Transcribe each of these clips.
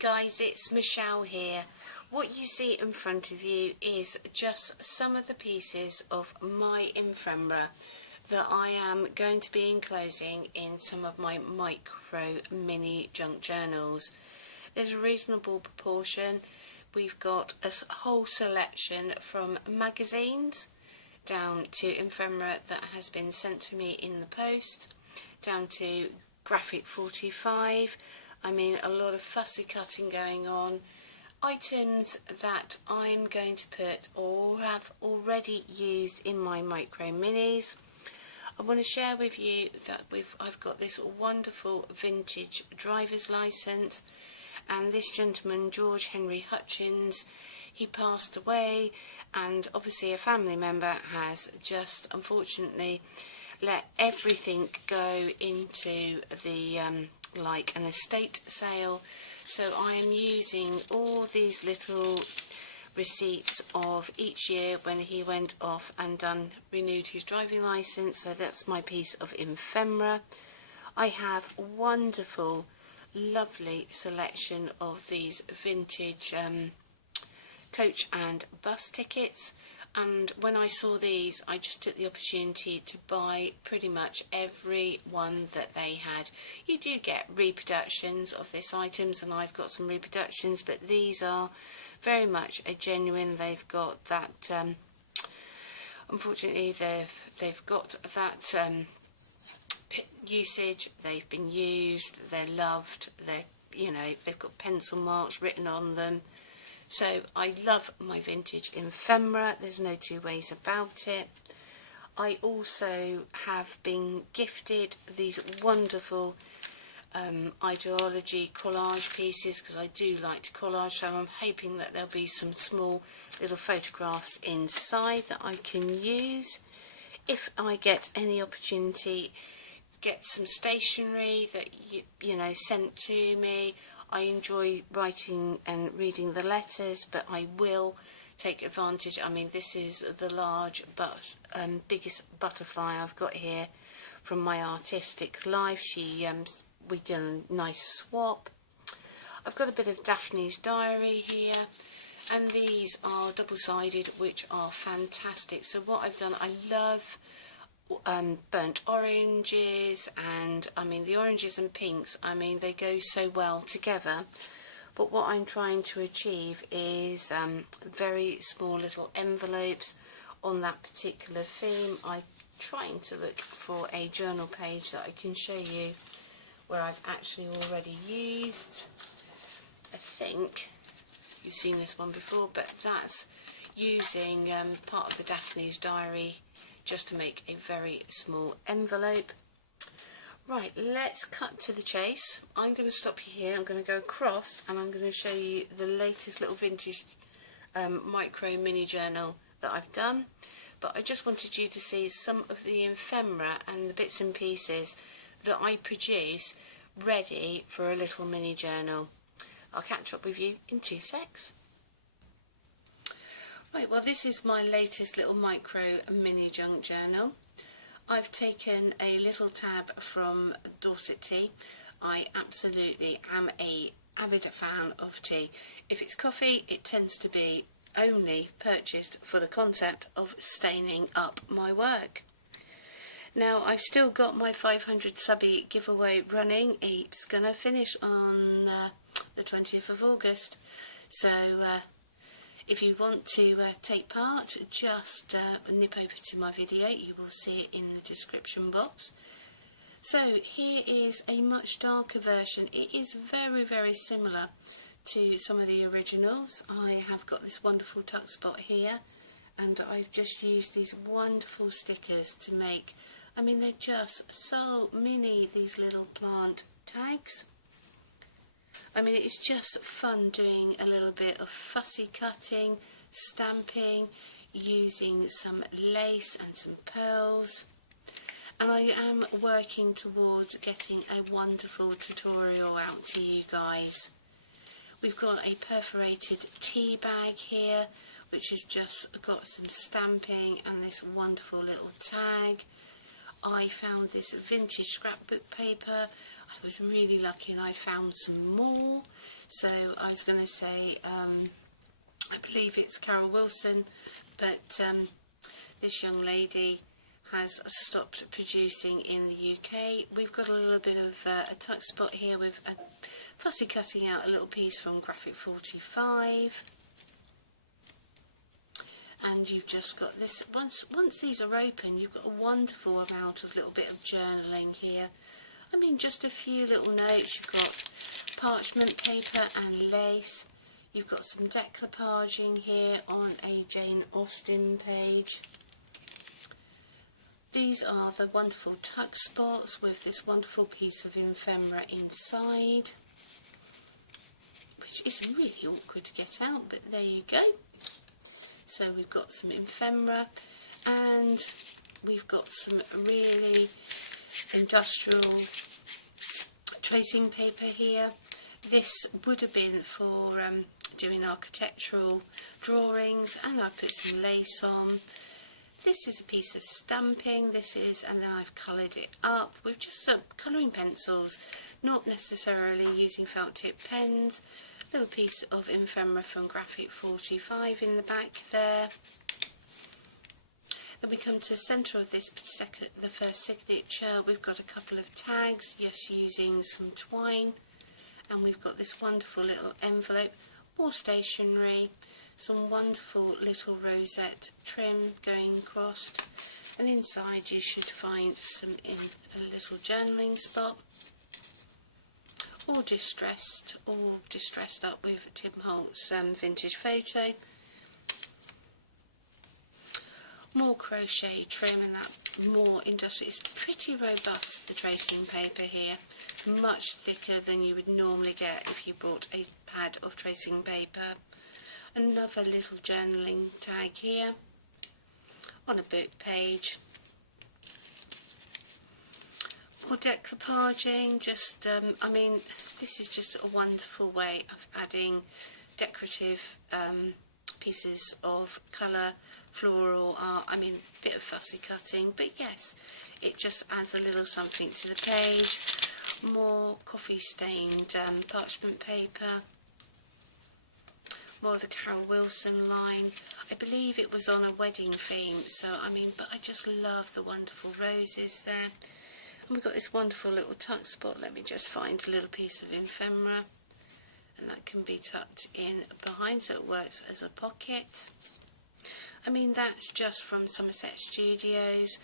guys, it's Michelle here. What you see in front of you is just some of the pieces of my ephemera that I am going to be enclosing in some of my micro mini junk journals. There's a reasonable proportion. We've got a whole selection from magazines down to ephemera that has been sent to me in the post, down to graphic 45. I mean, a lot of fussy cutting going on. Items that I'm going to put or have already used in my micro minis. I want to share with you that I've got this wonderful vintage driver's license, and this gentleman, George Henry Hutchins, he passed away, and obviously a family member has just unfortunately let everything go into the like an estate sale. So I am using all these little receipts of each year when he went off and renewed his driving license. So that's my piece of ephemera. I have wonderful, lovely selection of these vintage coach and bus tickets, and when I saw these I just took the opportunity to buy pretty much every one that they had. You do get reproductions of these items, and I've got some reproductions, but these are very much a genuine. They've got that unfortunately they've got that usage. They've been used, they're loved, they've got pencil marks written on them. So I love my vintage ephemera, there's no two ways about it. I also have been gifted these wonderful ideology collage pieces, because I do like to collage, so I'm hoping that there'll be some small little photographs inside that I can use. If I get any opportunity, get some stationery that you know sent to me. I enjoy writing and reading the letters, but I will take advantage. I mean, this is the large but biggest butterfly I've got here from my artistic life. We did a nice swap. I've got a bit of Daphne's diary here, and these are double-sided, which are fantastic. So what I've done, I love burnt oranges, and I mean the oranges and pinks, I mean they go so well together. But what I'm trying to achieve is very small little envelopes on that particular theme. I'm trying to look for a journal page that I can show you where I've actually already used. I think you've seen this one before, but that's using part of the Daphne's diary just to make a very small envelope. Right, let's cut to the chase. I'm going to stop you here. I'm going to go across and I'm going to show you the latest little vintage micro mini journal that I've done. But I just wanted you to see some of the ephemera and the bits and pieces that I produce ready for a little mini journal. I'll catch up with you in 2 secs. Right, well, this is my latest little micro mini junk journal. I've taken a little tab from Dorset Tea. I absolutely am a avid fan of tea. If it's coffee, it tends to be only purchased for the concept of staining up my work. Now, I've still got my 500 subby giveaway running. It's going to finish on the 20th of August. So if you want to take part, just nip over to my video. You will see it in the description box. So here is a much darker version. It is very, very similar to some of the originals. I have got this wonderful tuck spot here, and I've just used these wonderful stickers to make, I mean, they're just so mini, these little plant tags. I mean, it's just fun doing a little bit of fussy cutting, stamping, using some lace and some pearls. And I am working towards getting a wonderful tutorial out to you guys. We've got a perforated tea bag here, which has just got some stamping and this wonderful little tag. I found this vintage scrapbook paper. I was really lucky and I found some more. So I was going to say, I believe it's Carol Wilson, but this young lady has stopped producing in the UK. We've got a little bit of a tuck spot here with a fussy cutting out a little piece from Graphic 45. And you've just got this, once these are open, you've got a wonderful amount of little bit of journaling here. I mean, just a few little notes. You've got parchment paper and lace. You've got some decoupaging here on a Jane Austen page. These are the wonderful tuck spots with this wonderful piece of ephemera inside, which is really awkward to get out, but there you go. So we've got some ephemera and we've got some really industrial tracing paper here. This would have been for doing architectural drawings, and I put some lace on. This is a piece of stamping, and then I've coloured it up with just some colouring pencils, not necessarily using felt tip pens. A little piece of ephemera from Graphic 45 in the back there. Then we come to the centre of this the first signature. We've got a couple of tags, just using some twine, and we've got this wonderful little envelope, more stationery, some wonderful little rosette trim going across, and inside you should find some in a little journaling spot, all distressed up with Tim Holt's vintage photo. More crochet trim, and that more industrial. It's pretty robust, the tracing paper here, much thicker than you would normally get if you bought a pad of tracing paper. Another little journaling tag here on a book page. More decoupaging, just I mean, this is just a wonderful way of adding decorative pieces of colour, floral art. I mean, a bit of fussy cutting, but yes, it just adds a little something to the page. More coffee stained parchment paper. More of the Carol Wilson line. I believe it was on a wedding theme, so I mean, but I just love the wonderful roses there. And we've got this wonderful little tuck spot. Let me just find a little piece of ephemera, and that can be tucked in behind, so it works as a pocket. I mean, that's just from Somerset Studios.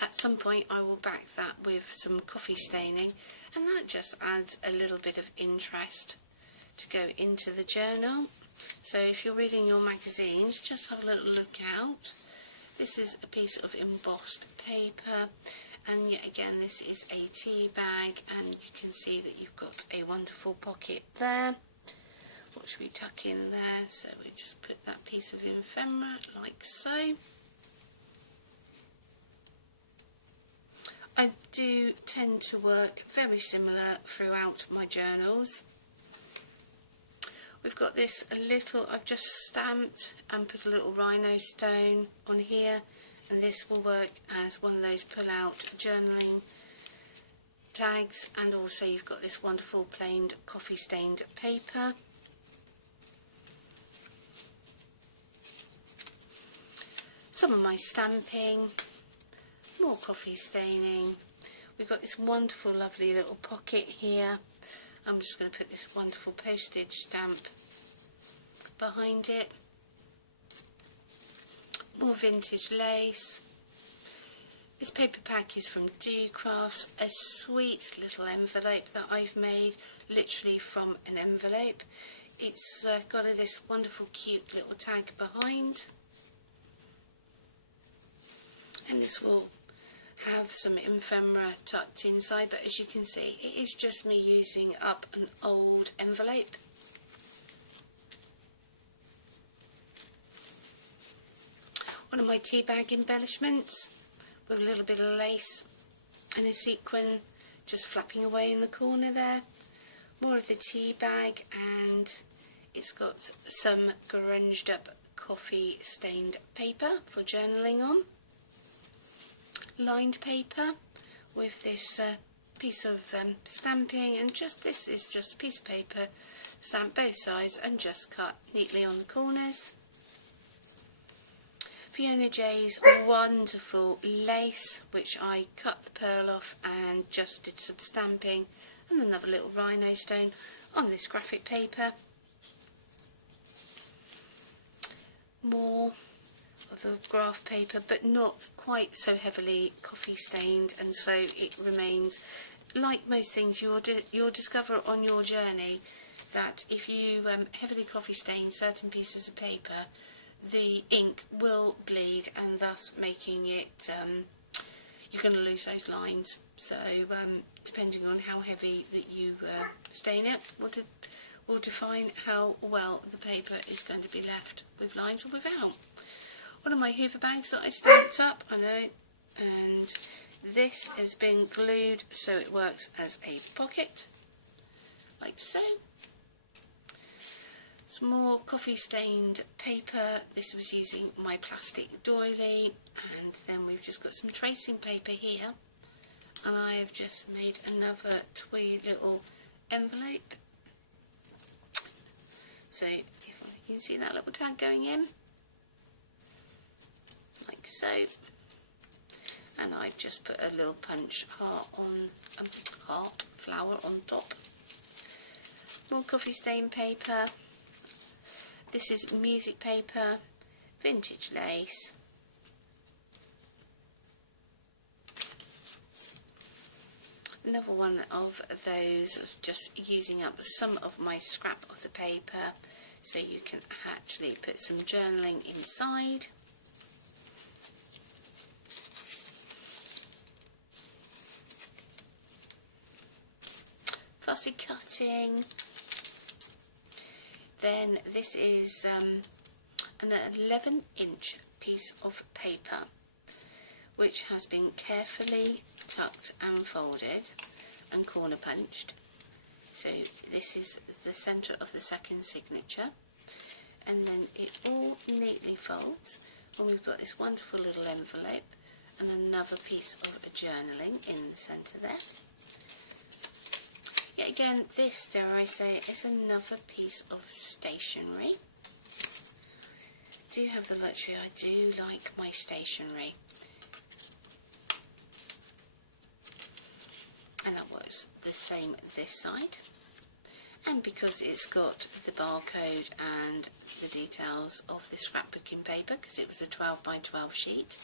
At some point I will back that with some coffee staining, and that just adds a little bit of interest to go into the journal. So if you're reading your magazines, just have a little look out. This is a piece of embossed paper, and yet again this is a tea bag, and you can see that you've got a wonderful pocket there. What should we tuck in there? So we just put that piece of ephemera like so. I do tend to work very similar throughout my journals. We've got this little, I've just stamped and put a little rhino stone on here, and this will work as one of those pull out journaling tags, and also you've got this wonderful plain coffee stained paper. Some of my stamping, more coffee staining. We've got this wonderful lovely little pocket here. I'm just going to put this wonderful postage stamp behind it. More vintage lace. This paper pack is from Do Crafts, a sweet little envelope that I've made literally from an envelope. It's got this wonderful cute little tag behind, and this will have some ephemera tucked inside, but as you can see, it is just me using up an old envelope. One of my tea bag embellishments with a little bit of lace and a sequin just flapping away in the corner there. More of the tea bag, and it's got some grunged up coffee stained paper for journaling on. lined paper with this piece of stamping, and this is just a piece of paper, stamp both sides and just cut neatly on the corners. Fiona J's wonderful lace, which I cut the pearl off and just did some stamping, and another little rhinestone on this graphic paper. More of the graph paper, but not quite so heavily coffee stained, and so it remains, like most things you'll discover on your journey, that if you heavily coffee stain certain pieces of paper, the ink will bleed, and thus making it you're going to lose those lines. So depending on how heavy that you stain it will define how well the paper is going to be left with lines or without. One of my Hoover bags that I stamped up, I know, and this has been glued so it works as a pocket, like so. Some more coffee stained paper. This was using my plastic doily, and then we've just got some tracing paper here, and I've just made another twee little envelope. So if you can see that little tag going in, like so, and I've just put a little punch heart on heart flower on top. More coffee stain paper. This is music paper, vintage lace. Another one of those, just using up some of my scrap of the paper so you can actually put some journaling inside. Fussy cutting. Then this is an 11-inch piece of paper which has been carefully tucked and folded and corner punched. So this is the centre of the second signature, and then it all neatly folds, and we've got this wonderful little envelope and another piece of journaling in the centre there. Yet again, this, dare I say, is another piece of stationery. Do have the luxury, I do like my stationery. And that works the same this side. And because it's got the barcode and the details of the scrapbooking paper, because it was a 12 by 12 sheet,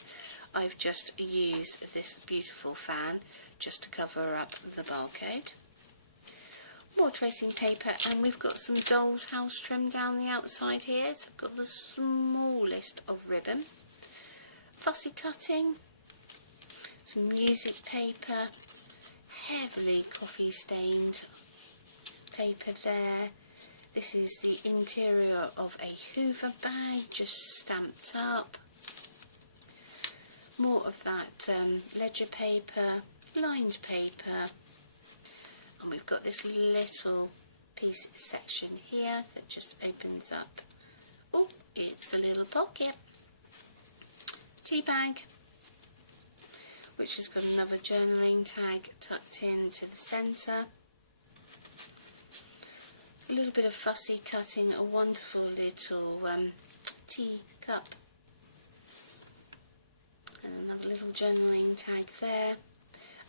I've just used this beautiful fan just to cover up the barcode. More tracing paper, and we've got some doll's house trim down the outside here, so I've got the smallest of ribbon. Fussy cutting, some music paper, heavily coffee stained paper there. This is the interior of a Hoover bag, just stamped up. More of that ledger paper, lined paper, and we've got this little piece section here that just opens up. Oh, it's a little pocket. Tea bag, which has got another journaling tag tucked into the centre. A little bit of fussy cutting, a wonderful little tea cup, and another little journaling tag there.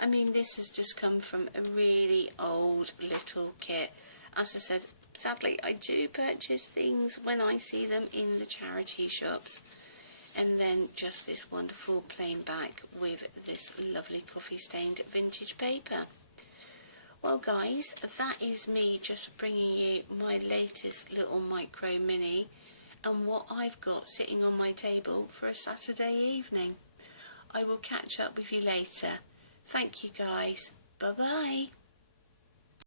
I mean, this has just come from a really old little kit. As I said, sadly I do purchase things when I see them in the charity shops. And then just this wonderful plain bag with this lovely coffee stained vintage paper. Well guys, that is me just bringing you my latest little micro mini and what I've got sitting on my table for a Saturday evening. I will catch up with you later. Thank you guys. Bye bye.